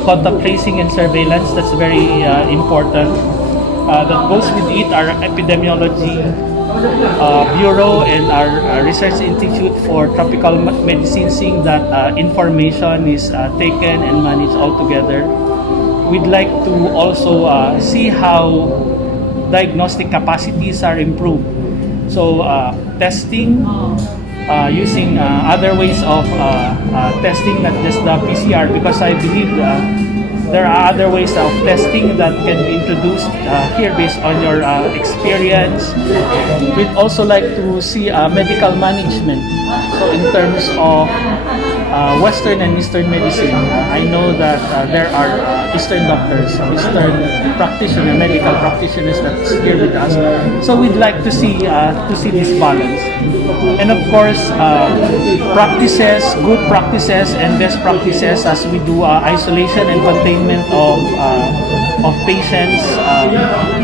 contact tracing and surveillance. That's very important. That goes with it our epidemiology bureau and our research institute for tropical medicine, seeing that information is taken and managed all together. We'd like to also see how diagnostic capacities are improved. So testing, using other ways of testing, not just the PCR, because I believe there are other ways of testing that can be introduced here based on your experience. We'd also like to see medical management. So in terms of Western and Eastern medicine, I know that there are Eastern doctors, Eastern practitioners, medical practitioners that's here with us. So we'd like to see this balance. And of course, practices, good practices and best practices as we do isolation and containment of patients,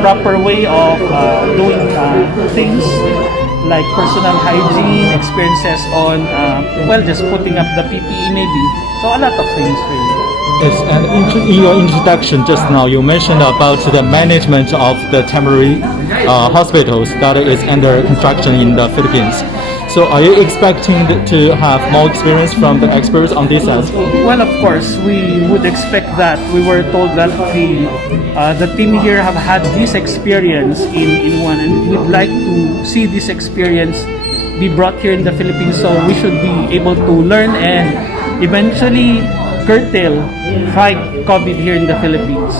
proper way of doing things like personal hygiene, experiences on, just putting up the PPE maybe. So a lot of things really. Yes, and in your introduction just now, you mentioned about the management of the temporary hospitals that is under construction in the Philippines. So are you expecting to have more experience from the experts on this aspect? Well, of course, we would expect that. We were told that the team here have had this experience in one, and we'd like to see this experience be brought here in the Philippines. So we should be able to learn and eventually curtail, fight COVID here in the Philippines.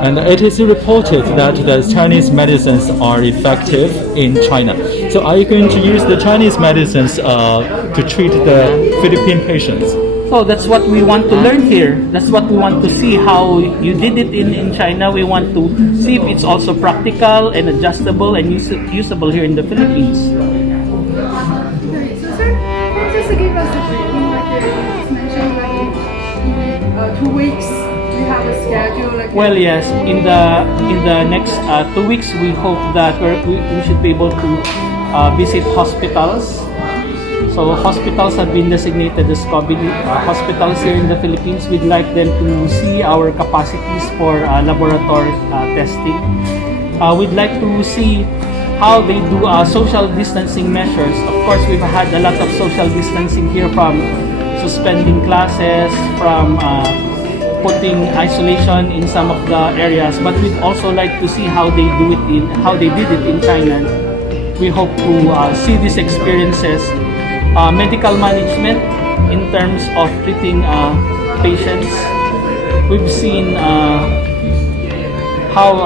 And it is reported that the Chinese medicines are effective in China. So are you going to use the Chinese medicines to treat the Philippine patients? So that's what we want to learn here. That's what we want to see, how you did it in China. We want to see if it's also practical and adjustable and usable here in the Philippines. Okay, so sir, can you just give us a briefing, like you just mentioned, like 2 weeks we have a schedule? Like Well, yes, in the next 2 weeks, we hope that we should be able to visit hospitals. So hospitals have been designated as COVID hospitals here in the Philippines. We'd like them to see our capacities for laboratory testing. We'd like to see how they do social distancing measures. Of course, we've had a lot of social distancing here, from suspending classes, from putting isolation in some of the areas. But we'd also like to see how they did it in China. We hope to see these experiences. Medical management in terms of treating patients. We've seen how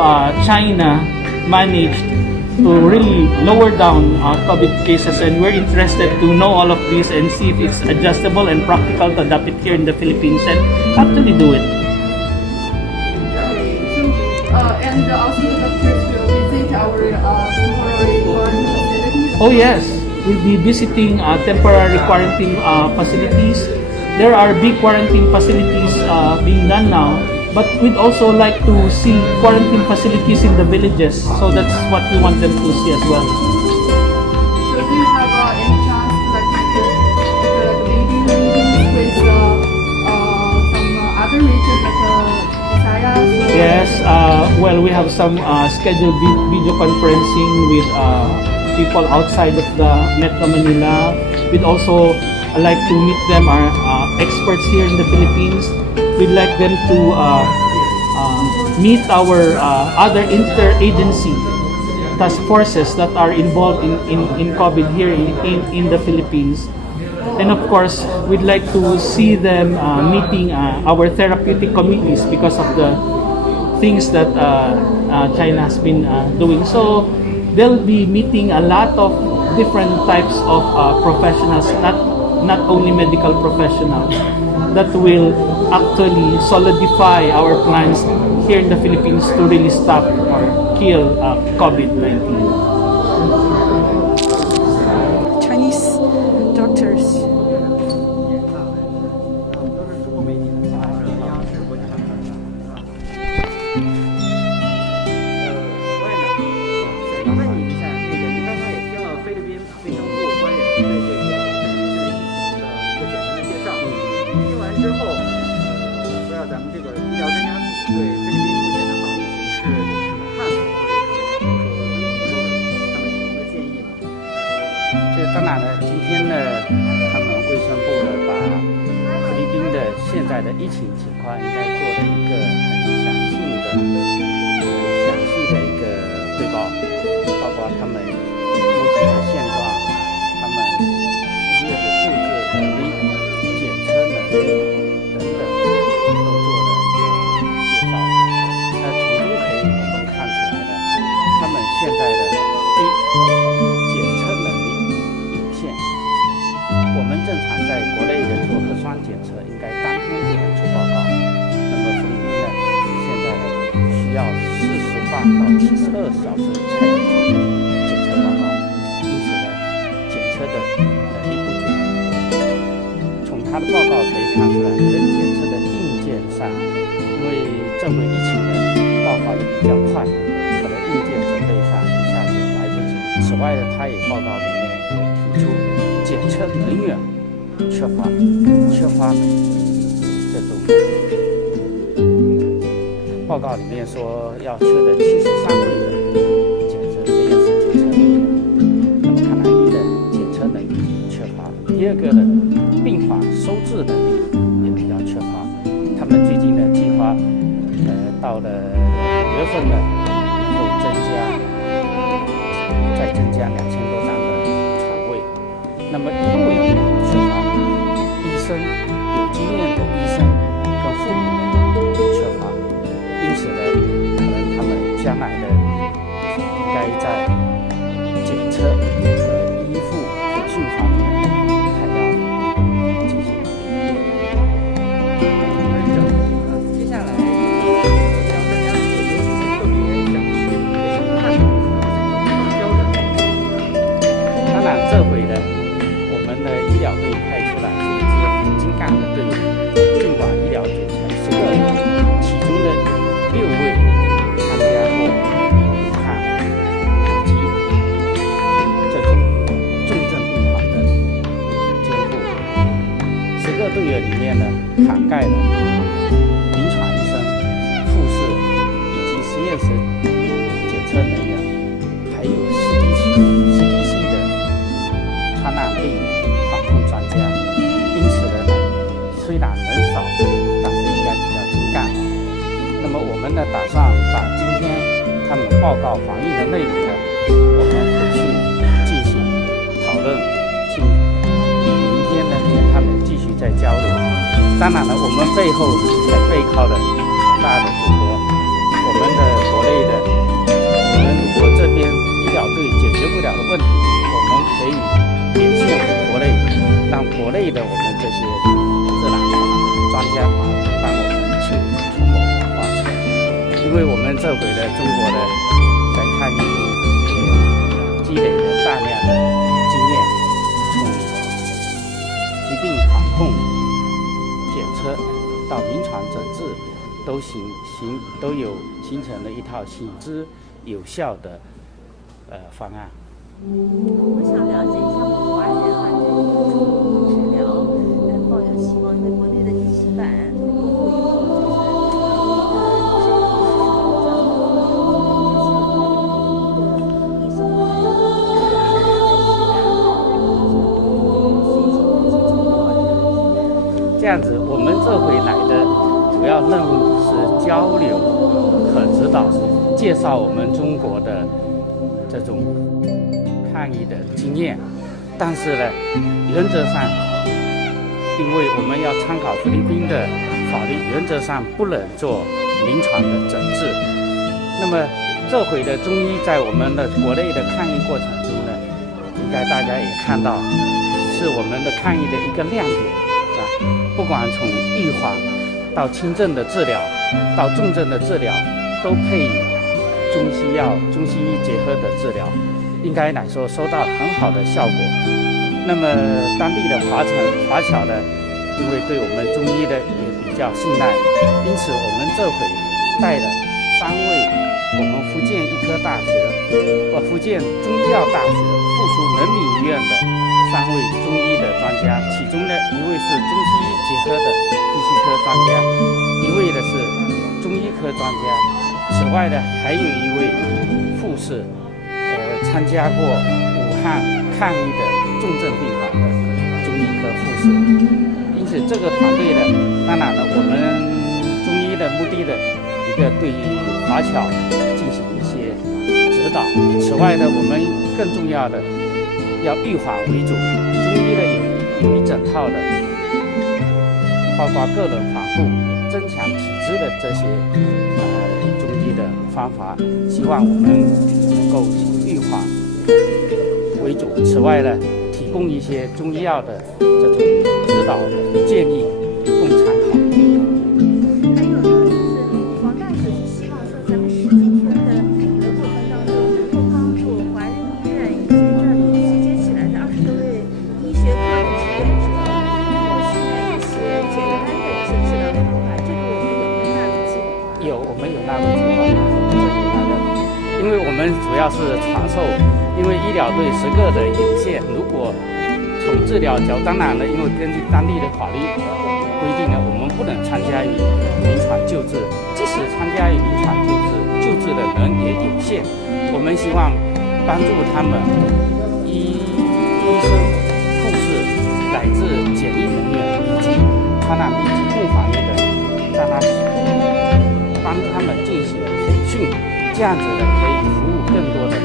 China managed to really lower down COVID cases, and we're interested to know all of this and see if it's adjustable and practical to adapt it here in the Philippines and actually do it. and also the doctors will visit our temporary quarantine facilities. Oh yes, we'll be visiting temporary quarantine facilities. There are big quarantine facilities being done now, but we'd also like to see quarantine facilities in the villages. So that's what we want them to see as well. So do you have any chance to like maybe meetings with some other regions like Visayas? Yes, well, we have some scheduled video conferencing with people outside of the Metro Manila. We'd also like to meet them, our experts here in the Philippines. We'd like them to meet our other interagency task forces that are involved in COVID here in the Philippines. And of course, we'd like to see them meeting our therapeutic committees because of the things that China has been doing. So they'll be meeting a lot of different types of professionals, not only medical professionals, that will actually solidify our plans here in the Philippines to really stop or kill COVID-19. Chinese doctors. 当然了，今天呢，他们卫生部呢把菲律宾的现在的疫情情况应该做了一个很详细的一个汇报，包括他们目前的现状，他们医院的救治能力、检测能力等等，都做了一个介绍。那从这个可以我们看起来呢，他们现在的检测能力有限。我们正常在国内的做核酸检测，应该当天就能出报告。那么菲律宾呢，现在呢需要48到72小时才能出检测报告，因此呢，检测的能力不足。从他的报告可以看出来，人检测的硬件上，因为这回疫情的爆发的比较快，可能硬件准备上一下子来不及。此外呢，他也报告里面提出检测人员缺乏这种报告里面说要缺的73位的实验室检测人员，那么看来一的检测能力缺乏。第二个呢，病房收治能力也比较缺乏。他们最近的计划，到了5月份呢，会再增加2000多张的床位。那么医务人员缺乏，医生有经验的医生跟护理缺乏，因此呢，可能他们将来的应该在检测和医护培训方面还要进行努力。接下来，让大家有没有什么特别想去看的标准？当然，这回呢，我们的医疗队派出来是一支很精干的队伍，尽管医疗组成10个人，其中的6位参加过武汉及这种重症病房的监护。10个队员里面呢，涵盖了临床医生、护士以及实验室检测人员，还有CDC 的传染病防控专家。因此呢，虽然人少，但是应该比较精干。那么我们呢，打算把今天他们报告防疫的内容呢，我们回去进行讨论，明天呢跟他们继续再交流。当然了，我们背后还背靠了强大的祖国，我们的国内的，我们如果这边医疗队解决不了的问题，我们可以连线回国内，让国内的我们这些自然团专家团帮我们去出谋划策。因为我们这回的中国的在抗疫中也积累了大量的经验，从疾病防控、检测到临床诊治，都有形成了一套行之有效的方案。我想了解一下，我们华人对这个宠物治疗抱有希望，因为国内的第7版公布以后，这样子，我们这回来的主要任务是交流和指导，介绍我们中国的这种抗疫的经验。但是呢，原则上，因为我们要参考菲律宾的法律，原则上不能做临床的诊治。那么这回的中医在我们的国内的抗疫过程中呢，应该大家也看到，是我们的抗疫的一个亮点啊。不管从预防到轻症的治疗，到重症的治疗，都配以中西药、中西医结合的治疗，应该来说收到很好的效果。那么当地的华侨呢，因为对我们中医的也比较信赖，因此我们这回带了3位我们福建医科大学、福建中医药大学附属人民医院的3位中医的专家，其中呢1位是中西医结合的呼吸科专家，1位呢是中医科专家。此外呢，还有1位护士，参加过武汉抗疫的重症病房的中医科护士。因此，这个团队呢，当然了，我们中医的目的的一个对于华侨进行一些指导。此外呢，我们更重要的要预防为主。中医呢有一整套的，包括个人防护、增强体质的这些中医的方法，希望我们能够以预防为主。此外呢，提供一些中医药的这种指导的建议供参考。还有就是黄大使是希望说咱们10几天的过程当中，能够帮助华人医院以及这里集结起来的20多位医学科的志愿者，获取一些简单的一些治疗方法。这个我们有没有纳入计划？我们有纳入计划，因为我们主要是传授，因为医疗队10个的有限，如果从治疗角，当然了，因为根据当地的法律规定呢，我们不能参加于临床救治，即使参加于临床救治的人也有限。我们希望帮助他们医生、护士乃至检疫人员以及传染病疾控防疫的，让他帮他们进行培训，这样子呢可以服务更多的人。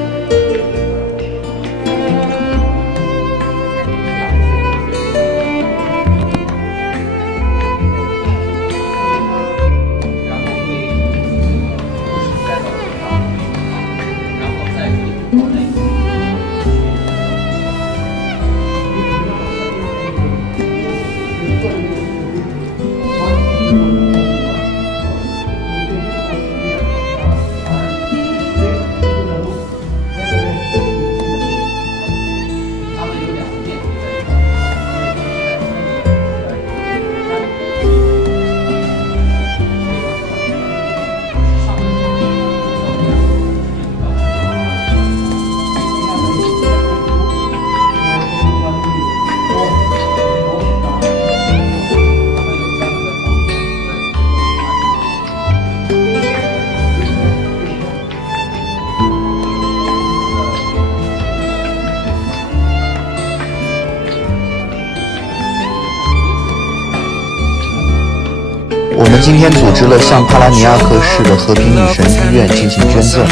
我们今天组织了向帕拉尼亚克市的和平女神医院进行捐赠。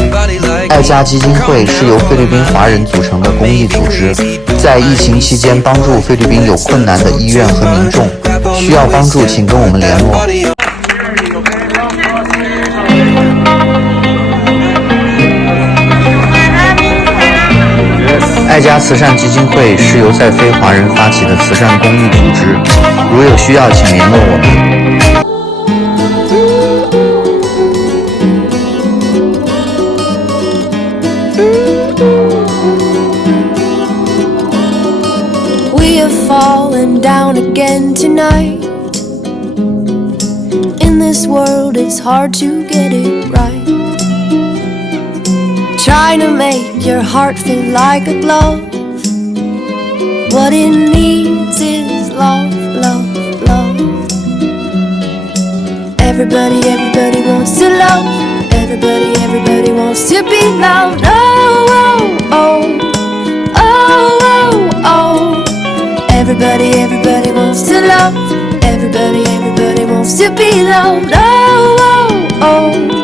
爱家基金会是由菲律宾华人组成的公益组织，在疫情期间帮助菲律宾有困难的医院和民众。需要帮助请跟我们联络。爱家慈善基金会是由在非华人发起的慈善公益组织，如有需要请联络我们。We have fallen down again tonight. In this world it's hard to get it right. Trying to make your heart feel like a glove. What it needs is love, love, love. Everybody, everybody wants to love. Everybody, everybody wants to be loved. Oh, oh, oh, oh, oh, oh. Everybody, everybody wants to love. Everybody, everybody wants to be loved. Oh, oh, oh.